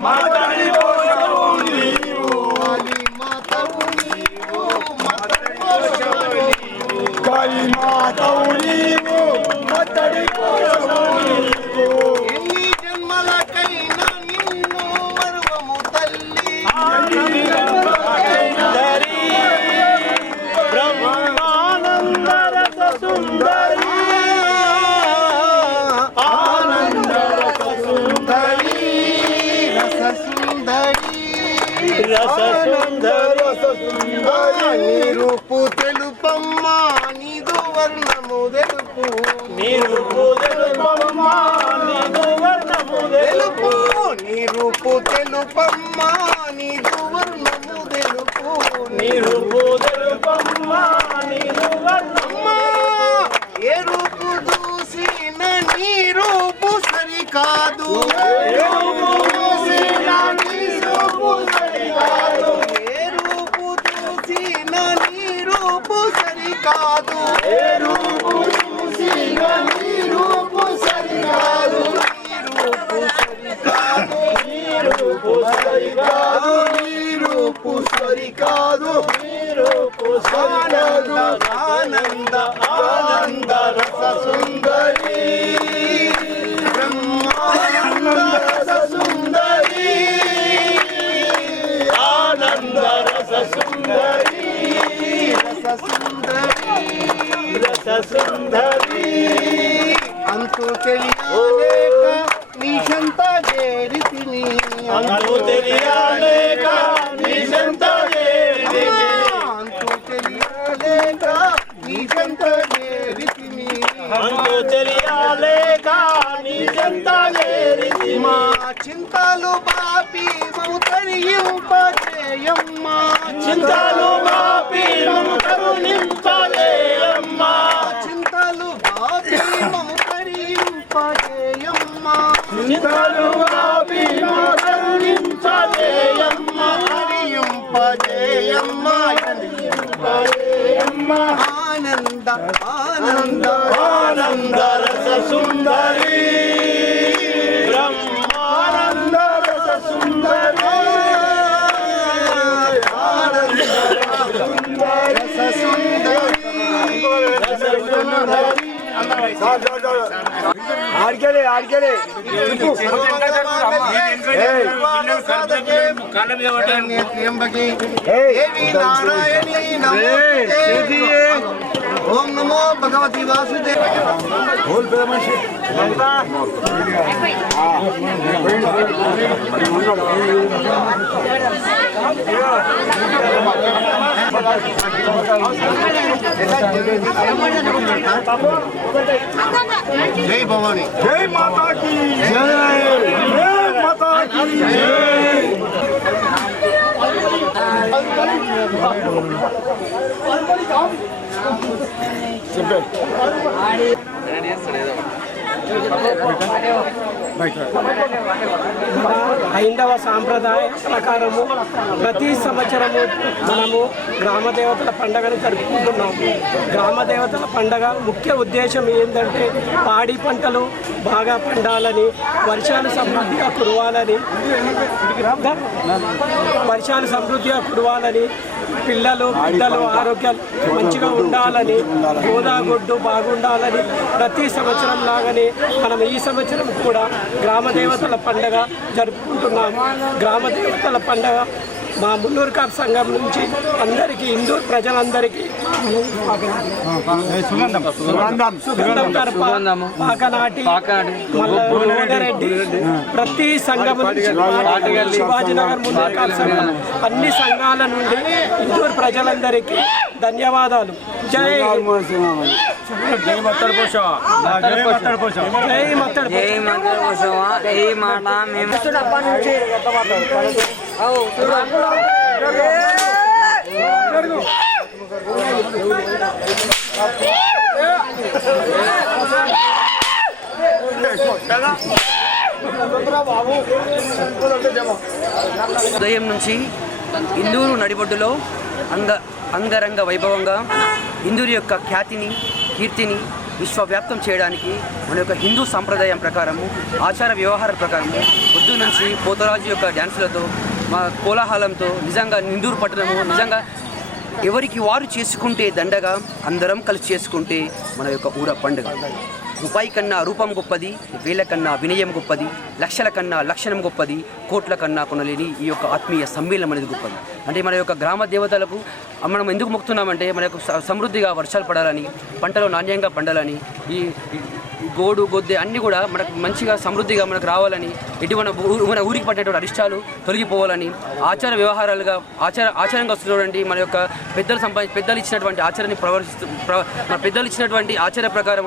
మత్తడి పోషమ్మ నీవు కాళీ మాతవు నీవు మత్తడి పోషమ్మ నీవు కాళీ మాతవు నీవు మత్తడి పోషమ్మ నీవు ఎన్ని జన్మలకైనా నిన్ను మరువము తల్లి ఎన్ని జన్మలకైనా బ్రహ్మానంద రస సుందరి రూపు తెలుపమ్మా నీదు వర్ణము తెలుపు నీ రూపు తెలుపమ్మా నీదు వర్ణము తెలుపు నీ రూపు తెలుపమ్మా నీదు వర్ణము తెలుపు నీ రూపు తెలుపమ్మా నీదు వర్ణమ్మా ఏ రూపు చూసిన నీ రూపు సరికాదు ఏ రూపు చూసిన నీ రూపు సరికాదు ఏ రూపు చూసిన నీ రూపు సరికాదు ఏ రూపు చూసిన నీ రూపు సరికాదు నీ రూపు సరికాదు నీ రూపు సరికాదు నీ రూపు సరికాదు ఆనంద ఆనంద రస సుందరి బ్రహ్మానంద రస సుందరి ఆనంద రస సుందరి రస సుందరి రస సుందరి అంతు తెలియలేక నీశంత చేరితిని అంతు తెలియలేక నీశంత చేరితిని అంతు తెలియలేక నీశంత చేరితిని అంతు తెలియలేక నీశంత చేరితిని మా చింతలు బాపి మౌతరింపజేయమ్మా చింతలు బాపి మౌతరింపజేయమ్మా చింతలు బాపి మౌతరింపజేయమ్మా చింతలు బాపి మౌతరింపజేయమ్మా హరింపజేయమ్మా హరింపజేయమ్మా ఆనంద ఆనంద ఆనంద రస సుందరి బ్రహ్మానంద రస సుందరి ఆనంద రస సుందరి రస సుందరి ఓం నమో భగవతి వాసుదేవ. జై భవాని. జై మాతా కీ జై. జై మాతా కీ జై. హైందవ సాంప్రదాయ ప్రకారము ప్రతి సంవత్సరము మనము గ్రామదేవతల పండుగను జరుపుకుంటున్నాము. గ్రామదేవతల పండుగ ముఖ్య ఉద్దేశం ఏంటంటే పాడి పంటలు బాగా పండాలని, వర్షాలు సమృద్ధిగా కురవాలని, పిల్లలు పెద్దలు ఆరోగ్యాలు మంచిగా ఉండాలని, గోదాగొడ్డు బాగుండాలని ప్రతి సంవత్సరం లాగానే మనం ఈ సంవత్సరం కూడా గ్రామదేవతల పండుగ జరుపుకుంటున్నాము. గ్రామదేవతల పండుగ మా మున్నూరు కాపు సంఘం నుంచి అందరికీ, హిందూ ప్రజలందరికీ సుగంధం కరప, పాకనాటి, మల్లారెడ్డి ప్రతి సంఘం నుంచి, శివాజీనగర్ మున్నూరు కాపు సంఘం అన్ని సంఘాల నుండి హిందూ ప్రజలందరికీ ధన్యవాదాలు. జై జై మత్తడి పోషవ. జై మత్తడి పోషవ. జై మత్తడి పోషవ. ఈ మాట మేము ఉదయం నుంచి ఇందూరు నడిబొడ్డులో అంగరంగ వైభవంగా ఇందూరు యొక్క ఖ్యాతిని, కీర్తిని విశ్వవ్యాప్తం చేయడానికి మన యొక్క హిందూ సాంప్రదాయం ప్రకారము, ఆచార వ్యవహార ప్రకారము పొద్దు నుంచి పోతరాజు యొక్క డ్యాన్సులతో, మా కోలాహలంతో నిజంగా ఇందూరు పట్టణము నిజంగా ఎవరికి వారు చేసుకుంటే దండగా, అందరం కలిసి చేసుకుంటే మన యొక్క ఊర పండుగ. రూపాయి కన్నా రూపం గొప్పది, వేల కన్నా వినయం గొప్పది, లక్షల కన్నా లక్షణం గొప్పది, కోట్ల కన్నా కొనలేని ఈ యొక్క ఆత్మీయ సమ్మేళనం అనేది గొప్పది. అంటే మన యొక్క గ్రామ దేవతలకు మనం ఎందుకు మొక్కుతున్నామంటే మన యొక్క సమృద్ధిగా వర్షాలు పడాలని, పంటలు నాణ్యంగా పండాలని, ఈ గోడు గొద్దె అన్నీ కూడా మనకు మంచిగా సమృద్ధిగా మనకు రావాలని, మన ఊరికి పట్టేటువంటి అరిష్టాలు తొలగిపోవాలని, ఆచార వ్యవహారాలుగా ఆచారంగా వస్తున్నటువంటి మన యొక్క పెద్దలు ఇచ్చినటువంటి ఆచారాన్ని మన పెద్దలు ఇచ్చినటువంటి ఆచార ప్రకారం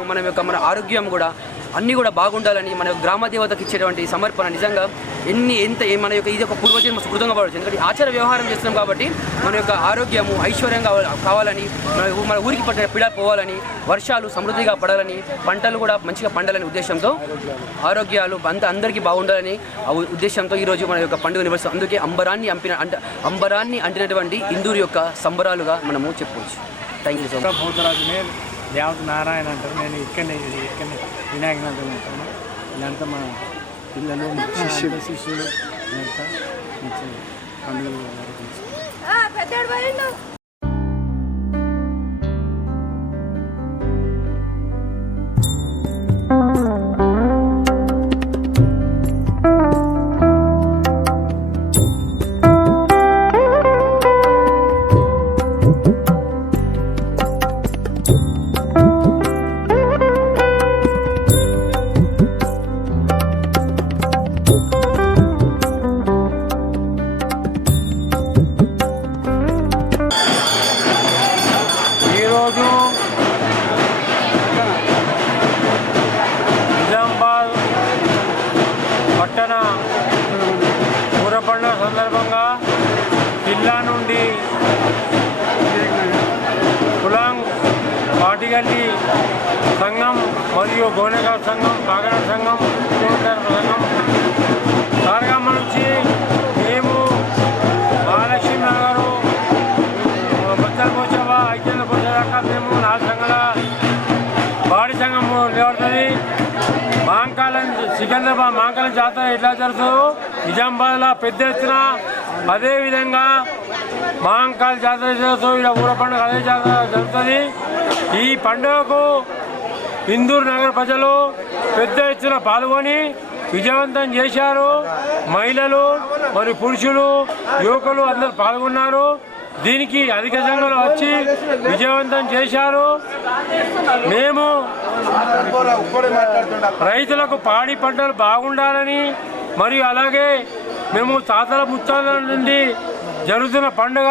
మన ఆరోగ్యం కూడా అన్నీ కూడా బాగుండాలని, మన గ్రామ దేవతకి ఇచ్చేటువంటి సమర్పణ నిజంగా మన యొక్క ఇది ఒక పూర్వజన్మ స్మృతంగా పడవచ్చు. ఎందుకంటే ఆచార వ్యవహారం చేస్తున్నాం కాబట్టి మన యొక్క ఆరోగ్యము ఐశ్వర్యంగా కావాలని, మన ఊరికి పట్టిన పీడ పోవాలని, వర్షాలు సమృద్ధిగా పడాలని, పంటలు కూడా మంచిగా పండాలని ఉద్దేశంతో, ఆరోగ్యాలు అందరికీ బాగుండాలని ఉద్దేశంతో ఈరోజు మన యొక్క పండుగ నిర్వహిస్తాం. అందుకే అంబరాన్ని అంటినటువంటి ఇందూరు యొక్క సంబరాలుగా మనము చెప్పుకోవచ్చు. Thank you so much. పోతరాజునే దేవత నారాయణ అంటారు. నేను ఇక్కడనే వినాయకుని ఉంటాను. ఇదంతా మా పిల్లలు, శిష్యులు ఇదంతా పండుగలు. సందర్భంగా జిల్లా నుండి కులాంగ్ పాటిగల్లి సంఘం మరియు గోనెగావ్ సంఘం, కాకినాడ సంఘం, సంఘం సారగమ్మ నుంచి మేము మహాలక్ష్మి నగరు, బచ్చల పోచవ, ఐక్యంద పోచవ దాకా మేము 4 సంఘాల బాడీ సంఘం నిలబడుతుంది. సికింద్రాబాద్ మాంకాలం జాతర ఎట్లా జరుగుతుందో నిజామాబాద్లో పెద్ద ఎత్తున అదేవిధంగా మాంకాల జాతర జరుగుతుంది. ఇలా ఊర పండుగ అదే జాతర జరుగుతుంది. ఈ పండుగకు ఇందూరు నగర ప్రజలు పెద్ద ఎత్తున పాల్గొని విజయవంతం చేశారు. మహిళలు మరియు పురుషులు యువకులు అందరూ పాల్గొన్నారు. దీనికి అధిక సంఖ్యలో వచ్చి విజయవంతం చేశారు. మేము రైతులకు పాడి పంటలు బాగుండాలని మరియు అలాగే మేము తాతల ముత్తాతల నుండి జరుగుతున్న పండుగ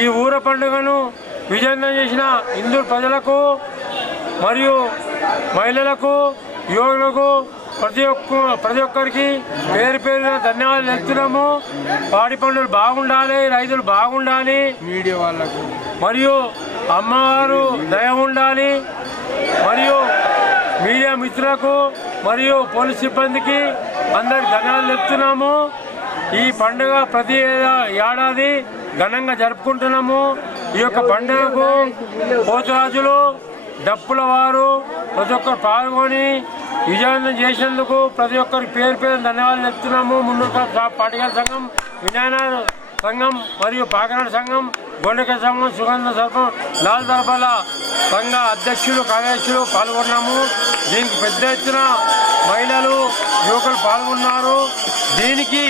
ఈ ఊర పండుగను విజయవంతం చేసిన హిందూ ప్రజలకు మరియు మహిళలకు యువకులకు ప్రతి ఒక్కరికి పేరు పేరున ధన్యవాదాలు చెప్తున్నాము. పాడి పంటలు బాగుండాలి, రైతులు బాగుండాలి, మీడియా వాళ్ళకు మరియు అమ్మవారు దయ ఉండాలి, మరియు మీడియా మిత్రులకు మరియు పోలీస్ సిబ్బందికి అందరికి ధన్యవాదాలు చెప్తున్నాము. ఈ పండుగ ప్రతి ఏడాది ఘనంగా జరుపుకుంటున్నాము. ఈ యొక్క పండుగకు పోతురాజులు డప్పుల వారు ప్రతి ఒక్కరు పాల్గొని విజయవంతం చేసినందుకు ప్రతి ఒక్కరికి పేరు పేరు ధన్యవాదాలు చెప్తున్నాము. ముందుగా పాటికల సంఘం, వినాయన సంఘం మరియు పాకనాడు సంఘం, గొండక సంఘం, సుగంధ సర్పం, లాల్ దర్బాల సంఘ అధ్యక్షులు కార్యదర్శులు పాల్గొన్నాము. దీనికి పెద్ద ఎత్తున మహిళలు యువకులు పాల్గొన్నారు. దీనికి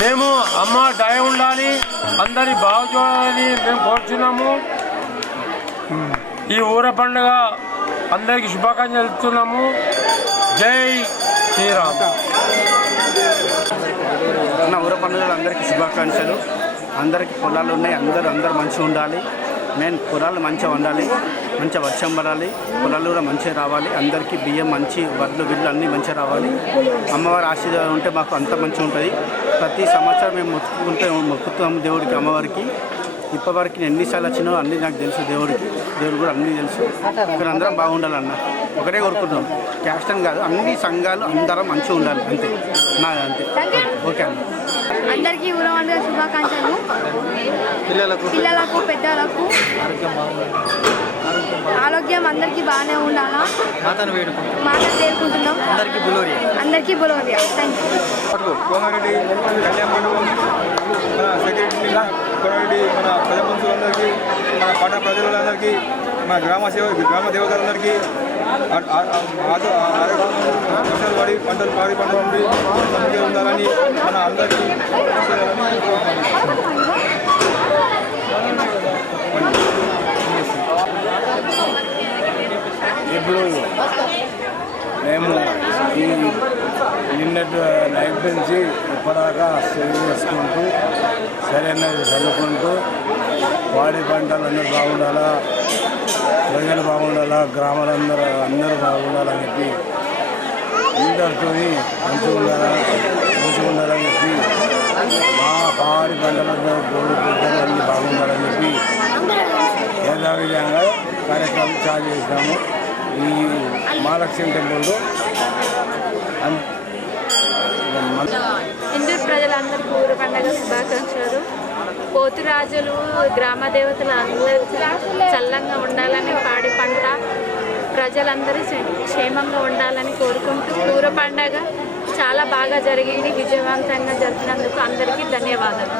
మేము అమ్మ దయ ఉండాలి, అందరి బాగుచూడాలని మేము కోరుచున్నాము. ఈ ఊర పండుగ అందరికీ శుభాకాంక్షలు చెప్తున్నాము. జై శ్రీరామ్. నా ఊర పండుగలు అందరికీ శుభాకాంక్షలు. అందరికీ పొలాలు ఉన్నాయి, అందరూ మంచిగా ఉండాలి. మెయిన్ పొలాలు మంచిగా ఉండాలి, మంచిగా వర్షం పడాలి, పొలాలు కూడా మంచిగా రావాలి. అందరికీ బియ్యం మంచి వడ్లు బిడ్లు అన్నీ మంచిగా రావాలి. అమ్మవారి ఆశీర్వాదం ఉంటే మాకు అంత మంచిగా ఉంటుంది. ప్రతి సంవత్సరం మేము మొక్కుతాము దేవుడికి, అమ్మవారికి. ఇప్పటివరకు నేను ఎన్నిసార్లు వచ్చినావు అన్నీ నాకు తెలుసు. దేవుడు కూడా అన్నీ తెలుసు. ఇక్కడ అందరం బాగుండాలన్న ఒకటే కోరుకుంటున్నాం. క్యాస్ట్ అని కాదు, అన్ని సంఘాలు అందరం మంచిగా ఉండాలి, అంతే అంతే. ఓకే అన్న. అందరికీ ఊర పండుగ శుభాకాంక్షలు. పిల్లలకు పెద్దలకు ఆరోగ్యం అందరికీ బాగానే ఉండాలా మాటను వేడుకుంటున్నాం. అందరికీ బులోరియా. Thank you. కోమారెడ్డి కళ్యాణ మండపం మన సెక్రటరీ కోమారెడ్డి మన ప్రజాపంచులందరికీ, మన పట్టణ ప్రజలందరికీ, మన గ్రామ దేవతలందరికీ వర్షాలు పడి పంటలు ఉండి మంచిగా ఉండాలని మన అందరికీ ఇప్పుడు మేము ఈ నిన్నటి నైట్ నుంచి ఇప్పటిదాకా సేవ్ చేసుకుంటూ సరైనది చల్లుకుంటూ వాడి పంటలు అందరూ బాగుండాలా, ప్రజలు బాగుండాలా, గ్రామాలందరూ అందరూ బాగుండాలని చెప్పి అందరితో మంచిగా ఉండాలని చెప్పి మా పాడి పంటలందరూ గోడు పంటలు అన్నీ బాగుండాలని చెప్పి యథావిధంగా కార్యక్రమం చాలు చేసినాము. ఈ మహాలక్ష్మి టెంపుల్లో హిందూ ప్రజలందరికీ ఊరు పండుగ శుభాకాంక్షలు. పోతురాజులు గ్రామ దేవతలు అందరూ చల్లంగా ఉండాలని, పాడి పంట ప్రజలందరూ క్షేమంగా ఉండాలని కోరుకుంటూ ఊర పండుగ చాలా బాగా జరిగింది. విజయవంతంగా జరిపినందుకు అందరికీ ధన్యవాదాలు.